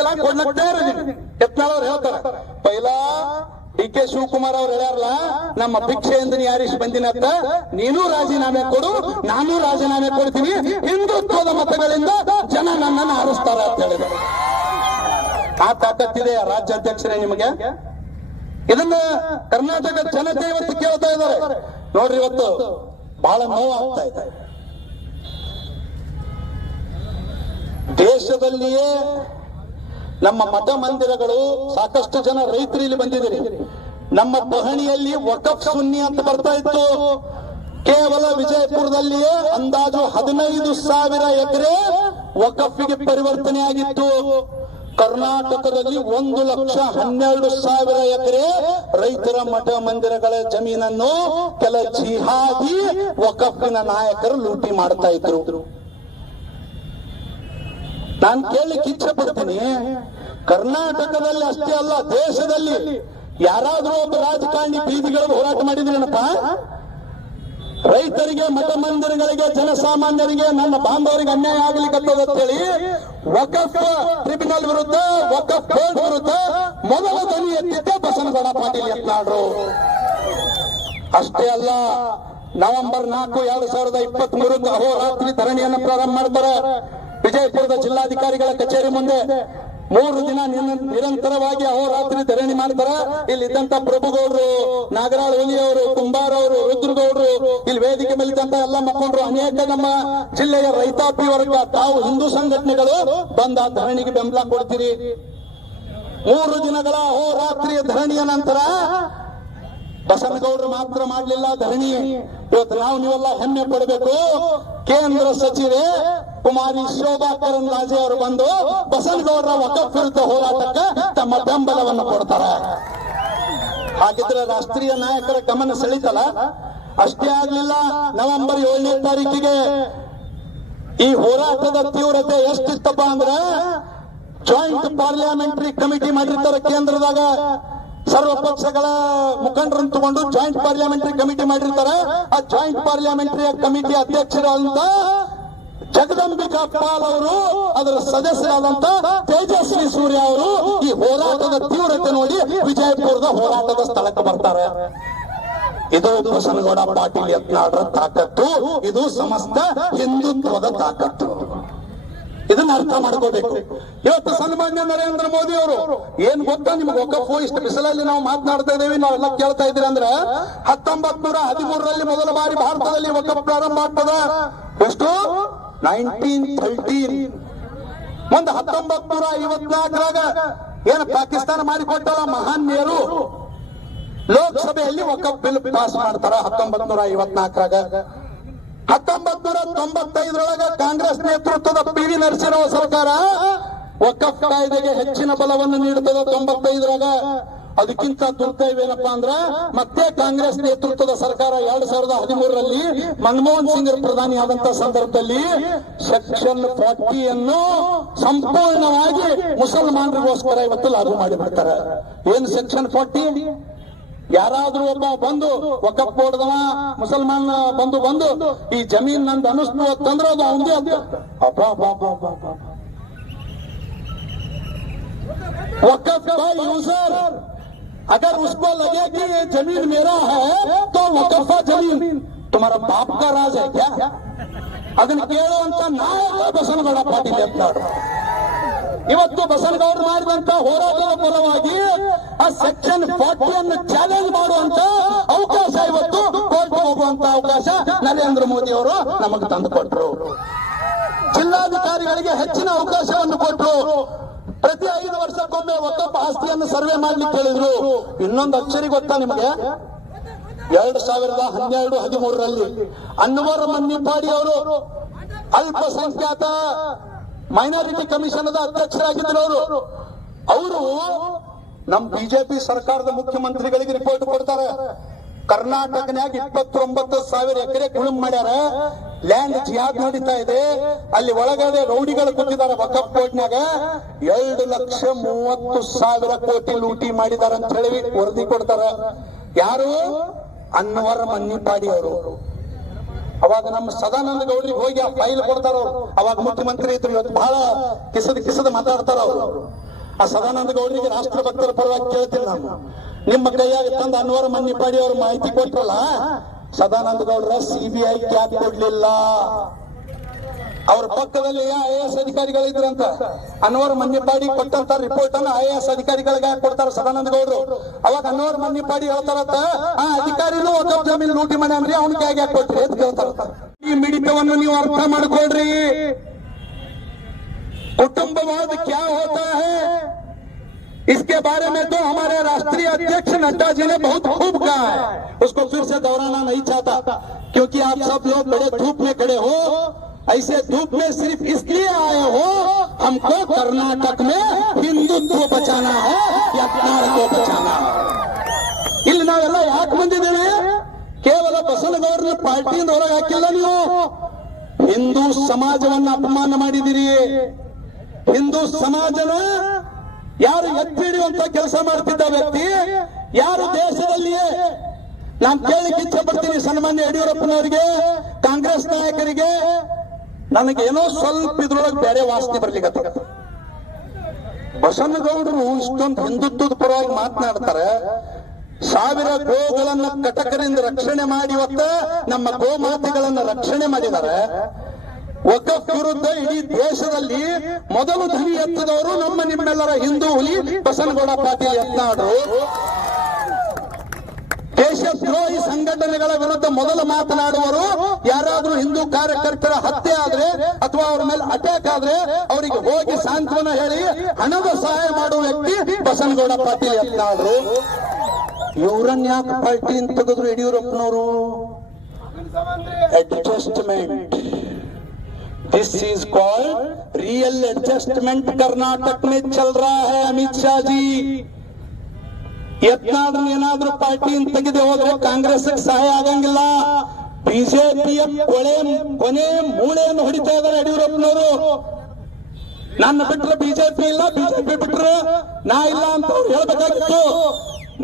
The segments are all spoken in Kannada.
ಕೊಡ್ತಿಲ್ಲ, ಕೊಡ್ಲಕ್ ತಯಾರಿದ್ದೀನಿ. ಯತ್ನಾಳ್ ಅವ್ರು ಹೇಳ್ತಾರೆ, ಪೈಲಾ DK ಶಿವಕುಮಾರ್ ಅವ್ರು ಹೇಳ್ಯಾರಲ್ಲ, ನಮ್ಮ ಭಿಕ್ಷೆಯಿಂದ ಯಾರೀಶ್ ಬಂದಿನತ್ತ, ನೀನು ರಾಜೀನಾಮೆ ಕೊಡು, ನಾನು ರಾಜೀನಾಮೆ ಕೊಡ್ತೀನಿ, ಹಿಂದುತ್ವದ ಮತಗಳಿಂದ ಜನ ನನ್ನನ್ನು ಆರಿಸ್ತಾರ ಅಂತ ಹೇಳಿದ್ರು. ಆ ತಾಕತ್ತಿದೆ ರಾಜ್ಯಾಧ್ಯಕ್ಷರೇ ನಿಮಗೆ. ಇದನ್ನ ಕರ್ನಾಟಕ ಜನತೆ ಇವತ್ತು ಕೇಳ್ತಾ ಇದ್ದಾರೆ. ನೋಡ್ರಿ, ಇವತ್ತು ಬಹಳ ನೋವು ಆಗ್ತಾ ಇದೆ. ದೇಶದಲ್ಲಿಯೇ ನಮ್ಮ ಮಠ ಮಂದಿರಗಳು, ಸಾಕಷ್ಟು ಜನ ರೈತರು ಇಲ್ಲಿ ಬಂದಿದ್ದೀರಿ. ನಮ್ಮ ಪಹಣಿಯಲ್ಲಿ ವಕಫ್ ಸುನ್ನಿ ಅಂತ ಬರ್ತಾ ಇತ್ತು. ಕೇವಲ ವಿಜಯಪುರದಲ್ಲಿಯೇ ಅಂದಾಜು 15,000 ಎಕರೆ ವಕಫ್ಗೆ ಪರಿವರ್ತನೆ ಆಗಿತ್ತು. ಕರ್ನಾಟಕದಲ್ಲಿ 1,12,000 ಎಕರೆ ರೈತರ ಮಠ ಮಂದಿರಗಳ ಜಮೀನನ್ನು ಕೆಲ ಜಿಹಾದಿ ವಕಫಿನ ನಾಯಕರು ಲೂಟಿ ಮಾಡ್ತಾ ಇದ್ರು. ನಾನು ಕೇಳಲಿಕ್ಕೆ ಇಚ್ಛೆ ಪಡ್ತೀನಿ, ಕರ್ನಾಟಕದಲ್ಲಿ ಅಷ್ಟೇ ಅಲ್ಲ, ದೇಶದಲ್ಲಿ ಯಾರಾದ್ರೂ ಒಬ್ಬ ರಾಜಕಾರಣಿ ಬೀದಿಗಳಲ್ಲಿ ಹೋರಾಟ ಮಾಡಿದ್ರೇನಪ್ಪ? ರೈತರಿಗೆ, ಮಠ ಮಂದಿರಗಳಿಗೆ, ಜನಸಾಮಾನ್ಯರಿಗೆ, ನನ್ನ ಬಾಂಧವರಿಗೆ ಅನ್ಯಾಯ ಆಗ್ಲಿಕ್ಕತ್ತದ ಅಂತ ಹೇಳಿ ವಕಫ್ ಟ್ರಿಬ್ಯುನಲ್ ವಿರುದ್ಧ, ವಕಫ್ ಬೋರ್ಡ್ ವಿರುದ್ಧ ಮೊದಲ ಧ್ವನಿ ಎತ್ತಿದ್ದ ಬಸನಗೌಡ ಪಾಟೀಲ್ ಯತ್ನಾಳ್ರು. ಅಷ್ಟೇ ಅಲ್ಲ, ನವೆಂಬರ್ 4, 2023 ಅಹೋರಾತ್ರಿ ಧರಣಿಯನ್ನು ಪ್ರಾರಂಭ ಮಾಡ್ತಾರೆ. ವಿಜಯಪುರದ ಜಿಲ್ಲಾಧಿಕಾರಿಗಳ ಕಚೇರಿ ಮುಂದೆ 3 ದಿನ ನಿರಂತರವಾಗಿ ಅಹೋರಾತ್ರಿ ಧರಣಿ ಮಾಡ್ತಾರೆ. ಇಲ್ಲಿದ್ದಂತ ಪ್ರಭುಗೌಡರು, ನಾಗರಾಳ್ ಹುಲಿಯವರು, ಕುಂಬಾರ್ ಅವರು, ರುದ್ರಗೌಡರು, ಇಲ್ಲಿ ವೇದಿಕೆ ಮೇಲಿದ್ದಂತ ಎಲ್ಲ ಮಕ್ಕಳು, ಅನೇಕ ನಮ್ಮ ಜಿಲ್ಲೆಯ ರೈತಾಪಿ ವರ್ಗ, ತಾವು ಹಿಂದೂ ಸಂಘಟನೆಗಳು ಬಂದ ಧರಣಿಗೆ ಬೆಂಬಲ ಕೊಡ್ತೀರಿ. 3 ದಿನಗಳ ಅಹೋರಾತ್ರಿಯ ಧರಣಿಯ ನಂತರ ಬಸನಗೌಡರು ಮಾತ್ರ ಮಾಡಲಿಲ್ಲ ಧರಣಿ. ಇವತ್ತು ನೀವೆಲ್ಲ ಹೆಮ್ಮೆ ಪಡಬೇಕು. ಕೇಂದ್ರ ಸಚಿವೆ ಕುಮಾರಿ ಶೋಭಾ ಕರಂದ್ಲಾಜೆ ಅವರು ಬಂದು ಬಸನಗೌಡರ ವಕಫ್ ವಿರುದ್ಧ ಹೋರಾಟಕ್ಕೆ ತಮ್ಮ ಬೆಂಬಲವನ್ನು ಕೊಡ್ತಾರೆ. ಹಾಗಿದ್ರೆ ರಾಷ್ಟ್ರೀಯ ನಾಯಕರ ಗಮನ ಸೆಳೀತಲ್ಲ. ಅಷ್ಟೇ ಆಗ್ಲಿಲ್ಲ, ನವೆಂಬರ್ 7ನೇ ತಾರೀಕಿಗೆ ಈ ಹೋರಾಟದ ತೀವ್ರತೆ ಎಷ್ಟಿತ್ತಪ್ಪ ಅಂದ್ರೆ, ಜಾಯಿಂಟ್ ಪಾರ್ಲಿಮೆಂಟರಿ ಕಮಿಟಿ ಮಾಡಿರ್ತಾರೆ ಕೇಂದ್ರದಾಗ. ಸರ್ವ ಪಕ್ಷಗಳ ಮುಖಂಡರನ್ನು ತಗೊಂಡು ಜಾಯಿಂಟ್ ಪಾರ್ಲಿಮೆಂಟರಿ ಕಮಿಟಿ ಮಾಡಿರ್ತಾರೆ. ಆ ಜಾಯಿಂಟ್ ಪಾರ್ಲಿಮೆಂಟರಿ ಕಮಿಟಿ ಅಧ್ಯಕ್ಷರಾದಂತ ಜಗದಂಬಿಕಾ ಪಾಲ್ ಅವರು, ಅದರ ಸದಸ್ಯರಾದಂತ ತೇಜಸ್ವಿ ಸೂರ್ಯ ಅವರು ಈ ಹೋರಾಟದ ತೀವ್ರತೆ ನೋಡಿ ವಿಜಯಪುರದ ಹೋರಾಟದ ಸ್ಥಳಕ್ಕೆ ಬರ್ತಾರೆ. ಇದು ಬಸನಗೌಡ ಪಾಟೀಲ್ ಯತ್ನಾಳ್ರ ತಾಕತ್ತು, ಇದು ಸಮಸ್ತ ಹಿಂದುತ್ವದ ತಾಕತ್ತು. ಇದನ್ನ ಅರ್ಥ ಮಾಡ್ಕೋಬೇಕು. ಇವತ್ತು ಸನ್ಮಾನ್ಯ ನರೇಂದ್ರ ಮೋದಿ ಅವರು ಏನ್ ಗೊತ್ತಾ ನಿಮ್ಗೆ, ವಕಫ್ ಇಷ್ಟು ಬಿಸಿಲಲ್ಲಿ ನಾವು ಮಾತನಾಡ್ತಾ ಇದ್ದೇವೆ, ನಾವೆಲ್ಲ ಕೇಳ್ತಾ ಇದ್ದೀರಿ ಅಂದ್ರೆ, 1913ರಲ್ಲಿ ಮೊದಲ ಬಾರಿ ಭಾರತದಲ್ಲಿ ವಕಫ್ ಪ್ರಾರಂಭ ಆಗ್ತದ. ಎಷ್ಟು? 1913. ಮುಂದೆ 1954ರಾಗ ಏನು ಪಾಕಿಸ್ತಾನ ಮಾಡಿಕೊಟ್ಟಲ್ಲ ಮಹಾನ್ಯರು, ಲೋಕಸಭೆಯಲ್ಲಿ ವಕಫ್ ಬಿಲ್ ಪಾಸ್ ಮಾಡ್ತಾರ 1954ರಾಗ. 1995ರೊಳಗ ಕಾಂಗ್ರೆಸ್ ನೇತೃತ್ವದ PV ನರಸಿಂಹರಾವ್ ಸರ್ಕಾರ ವಕಫ್ ಕಾಯ್ದೆಗೆ ಹೆಚ್ಚಿನ ಬಲವನ್ನು ನೀಡುತ್ತದೆ 95ರಾಗ. ಅದಕ್ಕಿಂತ ದುರ್ದೈವೇನಪ್ಪ ಅಂದ್ರ, ಮತ್ತೆ ಕಾಂಗ್ರೆಸ್ ನೇತೃತ್ವದ ಸರ್ಕಾರ 2013ರಲ್ಲಿ ಮನಮೋಹನ್ ಸಿಂಗ್ ಪ್ರಧಾನಿ ಆದಂತ ಸಂದರ್ಭದಲ್ಲಿ ಸೆಕ್ಷನ್ 40 ಸಂಪೂರ್ಣವಾಗಿ ಮುಸಲ್ಮಾನರಿಗೋಸ್ಕರ ಇವತ್ತು ಲಾಗು ಮಾಡಿಬಿಡ್ತಾರೆ. ಏನು ಸೆಕ್ಷನ್ 40? ಯಾರಾದ್ರೂ ಒಬ್ಬ ಬಂದು ವಕಫ್ ಬೋರ್ಡ್ದವ ಮುಸಲ್ಮಾನ್ ಬಂದು ಈ ಜಮೀನ್ ನಂದು ಅನಿಸ್ತು ಅಂತಂದ್ರೆ ಅದು ಅವಂದೇ ಅಂತ. वक़्फ़ का यूजर अगर उसको लगे कि ये जमीन मेरा है तो वक़फ़ जमीन तुम्हारा बाप का राज है क्या? ಅದನ್ನು ಕೇಳುವಂತ ನಾಯಕ ಬಸನಗೌಡ ಪಾಟೀಲ್ ಯತ್ನಾಳ್. ಇವತ್ತು ಬಸನಗೌಡರು ಮಾಡಿದಂತ ಹೋರಾಟದ ಫಲವಾಗಿ ಆ ಸೆಕ್ಷನ್ 40 ಚಾಲೆಂಜ್ ಮಾಡುವಂತ ಅವಕಾಶ, ಇವತ್ತು ಕೋರ್ಟ್ ಹೋಗುವಂತ ಅವಕಾಶ ನರೇಂದ್ರ ಮೋದಿ ಅವರು ನಮಗೆ ತಂದು ಕೊಟ್ಟರು. ಜಿಲ್ಲಾಧಿಕಾರಿಗಳಿಗೆ ಹೆಚ್ಚಿನ ಅವಕಾಶವನ್ನು ಕೊಟ್ಟರು. ಪ್ರತಿ 5 ವರ್ಷಕ್ಕೊಮ್ಮೆ ವಕಫ್ ಆಸ್ತಿಯನ್ನು ಸರ್ವೆ ಮಾಡ್ಲಿಕ್ಕೆ ಹೇಳಿದ್ರು. ಇನ್ನೊಂದು ಅಚ್ಚರಿ ಗೊತ್ತಾ ನಿಮಗೆ? 2012-13ರಲ್ಲಿ ಅನ್ವರ್ ಮನ್ನಿಪಾಡಿ ಅವರು ಅಲ್ಪಸಂಖ್ಯಾತ ಮೈನಾರಿಟಿ ಕಮಿಷನ್ ಅಧ್ಯಕ್ಷರಾಗಿದ್ದರು. ಅವರು ನಮ್ಮ ಬಿಜೆಪಿ ಸರ್ಕಾರದ ಮುಖ್ಯಮಂತ್ರಿಗಳಿಗೆ ರಿಪೋರ್ಟ್ ಕೊಡ್ತಾರೆ. ಕರ್ನಾಟಕನ್ಯಾಗ 29,000 ಎಕರೆ ಕುಳುಮ್ ಮಾಡ್ಯಾರ, ಲ್ಯಾಂಡ್ ಜಿಹಾದ್ ನಡೀತಾ ಇದೆ, ಅಲ್ಲಿ ಒಳಗಡೆ ರೌಡಿಗಳು ಕೂತಿದ್ದಾರೆ. ವಕಫ್ ಬೋರ್ಡ್ನಾಗ 2,30,30,000 ಕೋಟಿ ಲೂಟಿ ಮಾಡಿದ್ದಾರೆ ಅಂತ ಹೇಳಿ ವರದಿ ಕೊಡ್ತಾರ. ಯಾರು? ಅನ್ವರ್ ಮನ್ನಿಪಾಡಿ ಅವರು. ಅವಾಗ ನಮ್ಮ ಸದಾನಂದ ಗೌಡ್ರಿಗೆ ಹೋಗಿ ಆ ಫೈಲ್ ಕೊಡ್ತಾರ. ಅವರು ಅವಾಗ ಮುಖ್ಯಮಂತ್ರಿ ಇದ್ರು. ಇವತ್ತು ಬಹಳ ಕಿಸದ ಮಾತಾಡ್ತಾರ ಅವರು. ಆ ಸದಾನಂದ ಗೌಡರಿಗೆ ರಾಷ್ಟ್ರ ಭಕ್ತರ ಪರವಾಗಿ ಕೇಳ್ತೀನಿ ನಾನು, ನಿಮ್ಮ ಕೈಯಾಗ ತಂದ ಅನ್ವರ್ ಮನ್ನಿಪಾಡಿ ಅವರು ಮಾಹಿತಿ ಕೊಟ್ರಲ್ಲ, ಸದಾನಂದ ಗೌಡರ ಸಿಬಿಐ ಯಾಕೆ ಕೊಡ್ಲಿಲ್ಲ? ಅವ್ರ ಪಕ್ಕದಲ್ಲಿ IAS ಅಧಿಕಾರಿಗಳಿದ್ರಂತ, ಅನ್ವರ್ ಮನ್ನಿಪಾಡಿ ಕೊಟ್ಟಂತ ರಿಪೋರ್ಟ್ ಅನ್ನು IAS ಅಧಿಕಾರಿಗಳಿಗೆ ಕೊಡ್ತಾರ ಸದಾನಂದ ಗೌಡರು. ಅವಾಗ ಅನ್ವರ್ ಮನ್ನಿಪಾಡಿ ಹೇಳ್ತಾರತ್ತ, ಆ ಅಧಿಕಾರಿನೂ ವಕಫ್ ಜಮೀನ್ ಲೂಟಿ ಮಾಡಿ ಅಂದ್ರೆ ಅವ್ನಿಗೆ ಹೇಗೆ ಕೊಟ್ರಿ ಅಂತ ಕೇಳ್ತಾರ. ಈ ಮಿಡಿತವನ್ನು ನೀವು ಅರ್ಥ ಮಾಡ್ಕೊಳ್ರಿ. कुटुंबवाद क्या होता है इसके बारे में तो हमारे राष्ट्रीय अध्यक्ष नड्डा जी ने बहुत खूब कहा है, उसको फिर से दोहराना नहीं चाहता, क्योंकि आप सब लोग बड़े धूप में खड़े हो, ऐसे धूप में सिर्फ इसलिए आए हो हमको कर्नाटक में हिंदुत्व बचाना है या यत्नाळ को बचाना है. ಇಲ್ಲಿ ನಾವೆಲ್ಲ ಯಾಕೆ ಬಂದಿದ್ದೇವೆ? ಕೇವಲ ಬಸನಗೌಡರ ಪಾರ್ಟಿಯಿಂದ ಹೊರಗೆ ಹಾಕಿಲ್ಲ, ನೀವು ಹಿಂದೂ ಸಮಾಜವನ್ನು ಅಪಮಾನ ಮಾಡಿದಿರಿ. ಹಿಂದೂ ಸಮಾಜನ ಯಾರು ಎತ್ತಿ ಹಿಡಿಯುವಂತ ಕೆಲಸ ಮಾಡ್ತಿದ್ದ ವ್ಯಕ್ತಿ ಯಾರು ದೇಶದಲ್ಲಿಯೇ, ನಾನು ಕೇಳಲಿಕ್ಕೆ ಇಚ್ಛೆ ಪಡ್ತೀನಿ ಸನ್ಮಾನ್ಯ ಯಡಿಯೂರಪ್ಪನವರಿಗೆ, ಕಾಂಗ್ರೆಸ್ ನಾಯಕರಿಗೆ, ನನಗೇನೋ ಸ್ವಲ್ಪ ಇದ್ರೊಳಗೆ ಬೇರೆ ವಾಸನೆ ಬರ್ಲಿಕ್ಕೆ. ಬಸನಗೌಡರು ಇಷ್ಟೊಂದು ಹಿಂದುತ್ವದ ಪರವಾಗಿ ಮಾತನಾಡ್ತಾರೆ, ಸಾವಿರ ಗೋಗಳನ್ನ ಕಟಕರಿಂದ ರಕ್ಷಣೆ ಮಾಡಿ ಇವತ್ತ ನಮ್ಮ ಗೋಮಾತೆಗಳನ್ನ ರಕ್ಷಣೆ ಮಾಡಿದ್ದಾರೆ. ವಕಫ್ ವಿರುದ್ಧ ಇಡೀ ದೇಶದಲ್ಲಿ ಮೊದಲು ಧ್ವನಿ ಎತ್ತದವರು ನಮ್ಮ ನಿಮ್ಮೆಲ್ಲರ ಹಿಂದೂ ಹುಲಿ ಬಸನಗೌಡ ಪಾಟೀಲ್ ಯತ್ನಾಳರು. ದೇಶದ್ರೋಹಿ ಸಂಘಟನೆಗಳ ವಿರುದ್ಧ ಮೊದಲು ಮಾತನಾಡುವರು. ಯಾರಾದ್ರೂ ಹಿಂದೂ ಕಾರ್ಯಕರ್ತರ ಹತ್ಯೆ ಆದ್ರೆ ಅಥವಾ ಅವರ ಮೇಲೆ ಅಟ್ಯಾಕ್ ಆದ್ರೆ ಅವರಿಗೆ ಹೋಗಿ ಸಾಂತ್ವನ ಹೇಳಿ ಹಣದ ಸಹಾಯ ಮಾಡುವ ವ್ಯಕ್ತಿ ಬಸನಗೌಡ ಪಾಟೀಲ್ ಯತ್ನಾಳರು. ಇವರನ್ನ ಯಾಕೆ ಪಾರ್ಟಿ ಅಂತ ತೆಗೆದ್ರು ಯಡಿಯೂರಪ್ಪನವರು? Adjustment, this is called real adjustment Karnataka में चल रहा है. अमित शाह जी ಯತ್ನಾಳ್ ಏನಾದ್ರೂ ಪಾರ್ಟಿ ತೆಗೆದು ಹೋದ್ರೆ ಕಾಂಗ್ರೆಸ್ ಸಹಾಯ ಆಗಂಗಿಲ್ಲ. ಬಿಜೆಪಿಯ ಕೊನೆ ಮೂಳೆಯನ್ನು ಹೊಡಿತಾ ಇದ್ದಾರೆ ಯಡಿಯೂರಪ್ಪನವರು. ನನ್ನ ಬಿಟ್ರೆ ಬಿಜೆಪಿ ಇಲ್ಲ, ಬಿಜೆಪಿ ಬಿಟ್ರೆ ನಾ ಇಲ್ಲ ಅಂತ ಅವ್ರು ಹೇಳ್ಬೇಕಾಗಿತ್ತು.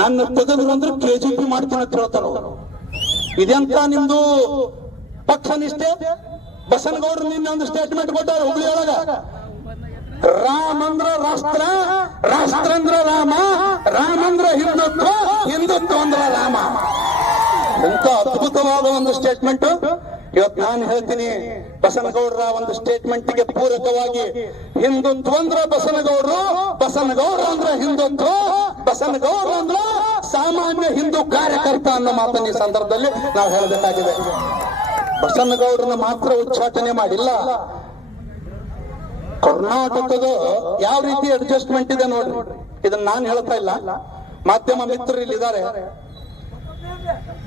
ನನ್ನ ತೆಗೆದ್ರು ಅಂದ್ರೆ ಕೆಜೆಪಿ ಮಾಡ್ತೀನಿ ಅಂತ ಹೇಳ್ತಾರ. ಇದೆಂತ ನಿಮ್ದು ಪಕ್ಷ ನಿಷ್ಠೆ? ಬಸನಗೌಡರು ನಿನ್ನೆ ಒಂದು ಸ್ಟೇಟ್ಮೆಂಟ್ ಕೊಟ್ಟಾರ ಹುಬ್ಳಿ ಒಳಗ, ರಾಮ ಅಂದ್ರ ರಾಷ್ಟ್ರ, ರಾಷ್ಟ್ರ ಅಂದ್ರ ರಾಮ, ರಾಮ ಅಂದ್ರ ಹಿಂದುತ್ವ, ಹಿಂದುತ್ವ ಅಂದ್ರ ರಾಮ. ಎಂತ ಅದ್ಭುತವಾದ ಒಂದು ಸ್ಟೇಟ್ಮೆಂಟ್. ಇವತ್ತು ನಾನು ಹೇಳ್ತೀನಿ, ಬಸನಗೌಡರ ಒಂದು ಸ್ಟೇಟ್ಮೆಂಟ್ ಗೆ ಪೂರಕವಾಗಿ ಹಿಂದುತ್ವ ಅಂದ್ರ ಬಸನಗೌಡರು, ಬಸನಗೌಡರು ಅಂದ್ರ ಹಿಂದುತ್ವ, ಬಸನಗೌಡರು ಅಂದ್ರ ಸಾಮಾನ್ಯ ಹಿಂದೂ ಕಾರ್ಯಕರ್ತ ಅನ್ನೋ ಮಾತನ್ನ ಈ ಸಂದರ್ಭದಲ್ಲಿ ನಾವು ಹೇಳಬೇಕಾಗಿದೆ. ಬಸನಗೌಡರನ್ನ ಮಾತ್ರ ಉಚ್ಚಾಟನೆ ಮಾಡಿಲ್ಲ, ಕರ್ನಾಟಕದ ಯಾವ ರೀತಿ ಅಡ್ಜಸ್ಟ್ಮೆಂಟ್ ಇದೆ ನೋಡ್ರಿ. ಇದನ್ನ ನಾನು ಹೇಳ್ತಾ ಇಲ್ಲ, ಮಾಧ್ಯಮ ಮಿತ್ರರು ಇಲ್ಲಿದ್ದಾರೆ.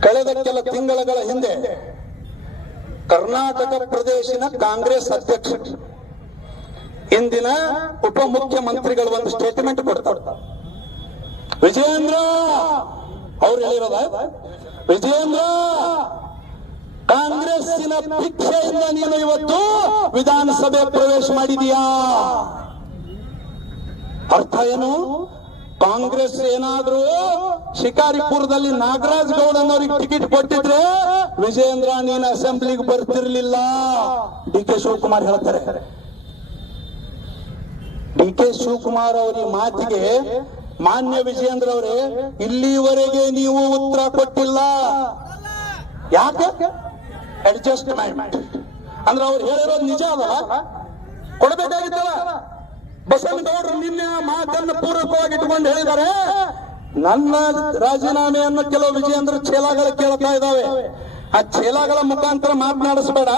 ಕಳೆದ ಕೆಲ ತಿಂಗಳ ಹಿಂದೆ ಕರ್ನಾಟಕ ಪ್ರದೇಶಿನ ಕಾಂಗ್ರೆಸ್ ಅಧ್ಯಕ್ಷ ಇಂದಿನ ಉಪಮುಖ್ಯಮಂತ್ರಿಗಳು ಒಂದು ಸ್ಟೇಟ್ಮೆಂಟ್ ಕೊಡ್ತಾರೆ. ವಿಜಯೇಂದ್ರ ಅವ್ರು ಹೇಳಿರೋದ, ವಿಜಯೇಂದ್ರ ಕಾಂಗ್ರೆಸ್ಸಿನ ಭಿಕ್ಷೆಯಿಂದ ನೀನು ಇವತ್ತು ವಿಧಾನಸಭೆ ಪ್ರವೇಶ ಮಾಡಿದೀಯಾ. ಅರ್ಥ ಏನು? ಕಾಂಗ್ರೆಸ್ ಏನಾದ್ರೂ ಶಿಕಾರಿಪುರದಲ್ಲಿ ನಾಗರಾಜ್ ಗೌಡನವರಿಗೆ ಟಿಕೆಟ್ ಕೊಟ್ಟಿದ್ರೆ ವಿಜಯೇಂದ್ರ ನೀನು ಅಸೆಂಬ್ಲಿಗೆ ಬರ್ತಿರ್ಲಿಲ್ಲ. DK ಶಿವಕುಮಾರ್ ಹೇಳ್ತಾರೆ. DK ಶಿವಕುಮಾರ್ ಅವರ ಮಾತಿಗೆ ಮಾನ್ಯ ವಿಜಯೇಂದ್ರ ಅವರೇ, ಇಲ್ಲಿವರೆಗೆ ನೀವು ಉತ್ತರ ಕೊಟ್ಟಿಲ್ಲ. ಯಾಕೆ? ಅಡ್ಜಸ್ಟ್ಮೆಂಟ್ ಅಂದ್ರೆ ಅವ್ರು ಹೇಳಿರೋದು ನಿಜ ಅದಲ್ಲ, ಕೊಡಬೇಕಾಗಿತ್ತಲ್ಲ. ಬಸನಗೌಡರು ನಿನ್ನೆ ಮಾತನ್ನು ಪೂರಕವಾಗಿ ಇಟ್ಟುಕೊಂಡು ಹೇಳಿದ್ದಾರೆ, ನನ್ನ ರಾಜೀನಾಮೆಯನ್ನು ಕೆಲವು ವಿಜಯೇಂದ್ರ ಚೇಲಾಗಳು ಕೇಳ್ತಾ ಇದ್ದಾವೆ. ಆ ಚೇಲಾಗಳ ಮುಖಾಂತರ ಮಾತನಾಡಿಸಬೇಡ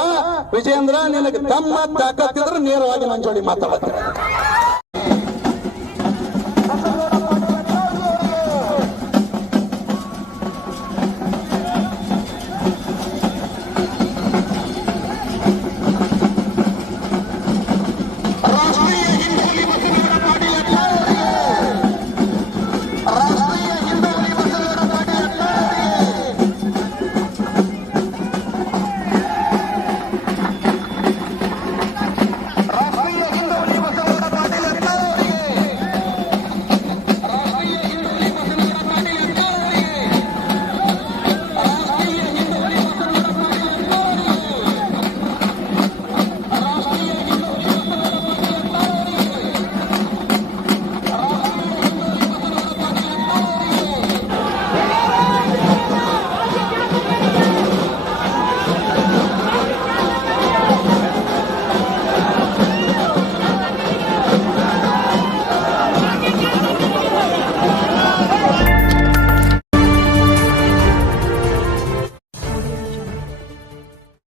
ವಿಜಯೇಂದ್ರ, ನಿನಗೆ ತಮ್ಮ ತಾಕತ್ತಿದ್ರೆ ನೇರವಾಗಿ ನನ್ನ ಜೋಡಿ ಮಾತಾಡ್ತಾರೆ.